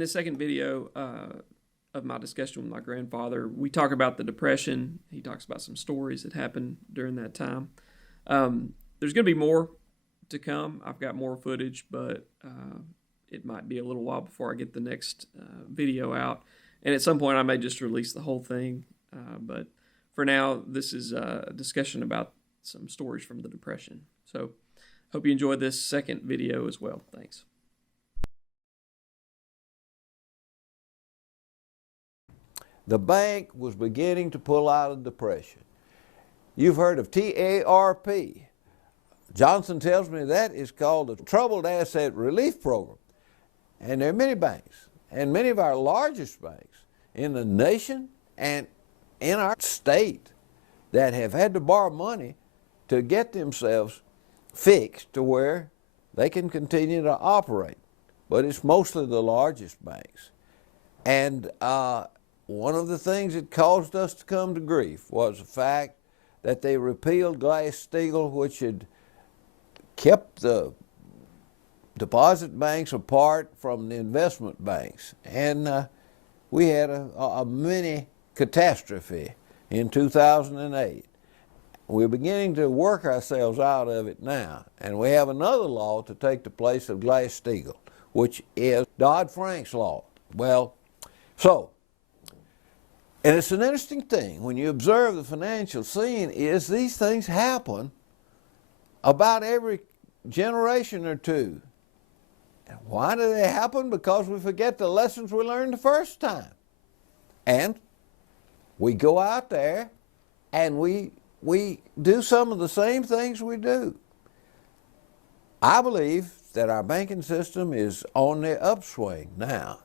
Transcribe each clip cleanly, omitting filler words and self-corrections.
this second video of my discussion with my grandfather, we talk about the Depression. He talks about some stories that happened during that time. There's going to be more to come. I've got more footage, but it might be a little while before I get the next video out. And at some point, I may just release the whole thing. But for now, this is a discussion about some stories from the Depression. So hope you enjoyed this second video as well. Thanks. The bank was beginning to pull out of depression. You've heard of TARP. Johnson tells me that is called the Troubled Asset Relief Program. And there are many banks, and many of our largest banks in the nation and in our state that have had to borrow money to get themselves fixed to where they can continue to operate. But it's mostly the largest banks. And one of the things that caused us to come to grief was the fact that they repealed Glass-Steagall, which had kept the deposit banks apart from the investment banks. And we had a mini catastrophe in 2008. We're beginning to work ourselves out of it now, and we have another law to take the place of Glass-Steagall, which is Dodd-Frank's law. Well, and it's an interesting thing when you observe the financial scene is these things happen about every generation or two. And why do they happen? Because we forget the lessons we learned the first time. And we go out there and we do some of the same things we do. I believe that our banking system is on the upswing now.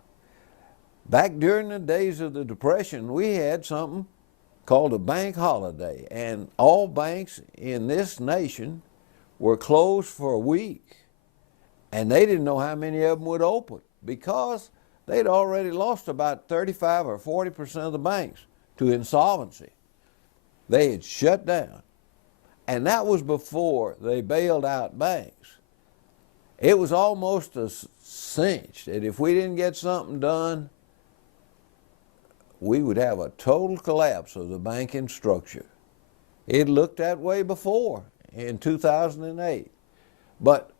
Back during the days of the Depression, we had something called a bank holiday, and all banks in this nation were closed for a week, and they didn't know how many of them would open because they'd already lost about 35 or 40% of the banks to insolvency. They had shut down, and that was before they bailed out banks. It was almost a cinch that if we didn't get something done, we would have a total collapse of the banking structure. It looked that way before in 2008. But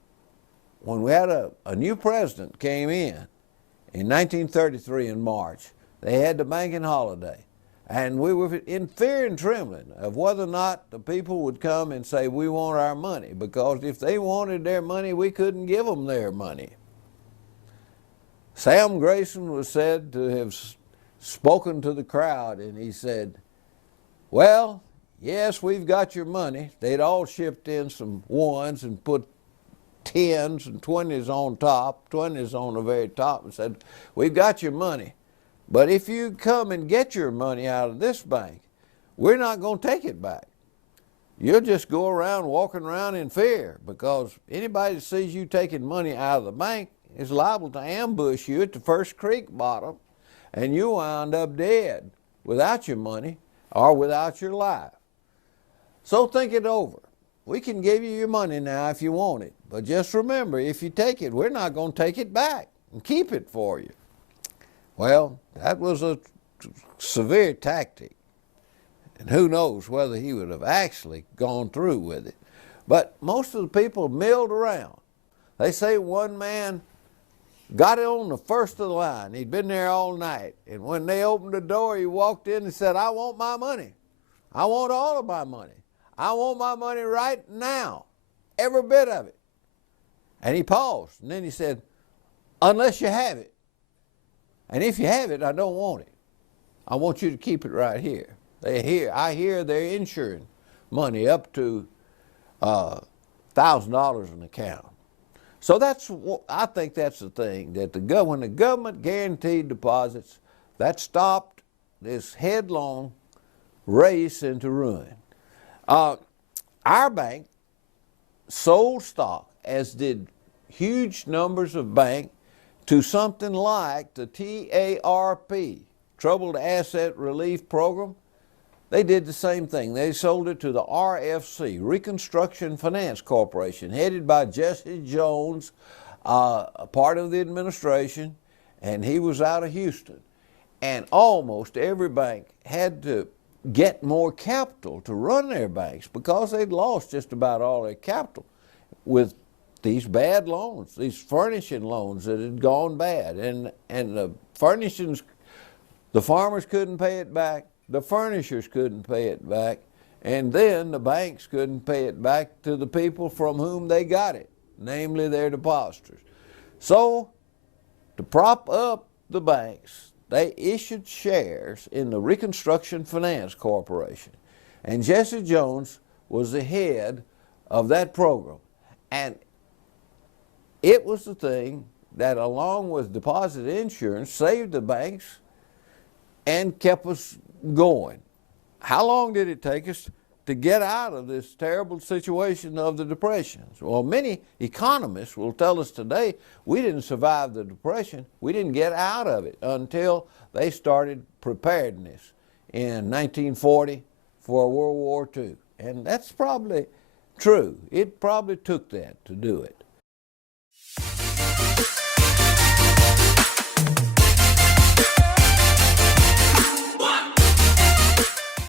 when we had a new president came in 1933 in March, they had the banking holiday. And we were in fear and trembling of whether or not the people would come and say, we want our money, because if they wanted their money, we couldn't give them their money. Sam Grayson was said to have spoken to the crowd, and he said, well, yes, we've got your money. They'd all shipped in some ones and put 10s and 20s on top, 20s on the very top, and said, we've got your money. But if you come and get your money out of this bank, we're not going to take it back. You'll just go around walking around in fear, because anybody that sees you taking money out of the bank is liable to ambush you at the first creek bottom, and you wind up dead without your money or without your life. So think it over. We can give you your money now if you want it, but just remember, if you take it, we're not going to take it back and keep it for you. Well, that was a severe tactic, and who knows whether he would have actually gone through with it. But most of the people milled around. They say one man got it on the first of the line. He'd been there all night, and when they opened the door, he walked in and said, I want my money. I want all of my money. I want my money right now, every bit of it. And he paused, and then he said, unless you have it. And if you have it, I don't want it. I want you to keep it right here. I hear they're insuring money up to $1,000 an account. So I think that's the thing, that when the government guaranteed deposits, that stopped this headlong race into ruin. Our bank sold stock, as did huge numbers of banks, to something like the TARP, Troubled Asset Relief Program. They did the same thing. They sold it to the RFC, Reconstruction Finance Corporation, headed by Jesse Jones, a part of the administration, and he was out of Houston. And almost every bank had to get more capital to run their banks because they'd lost just about all their capital with these bad loans, these furnishing loans that had gone bad. And the furnishings, the farmers couldn't pay it back, the furnishers couldn't pay it back, and then the banks couldn't pay it back to the people from whom they got it, namely their depositors. So, to prop up the banks, they issued shares in the Reconstruction Finance Corporation. And Jesse Jones was the head of that program. And it was the thing that, along with deposit insurance, saved the banks and kept us going. How long did it take us to get out of this terrible situation of the Depression? Well, many economists will tell us today we didn't survive the Depression. We didn't get out of it until they started preparedness in 1940 for World War II. And that's probably true. It probably took that to do it.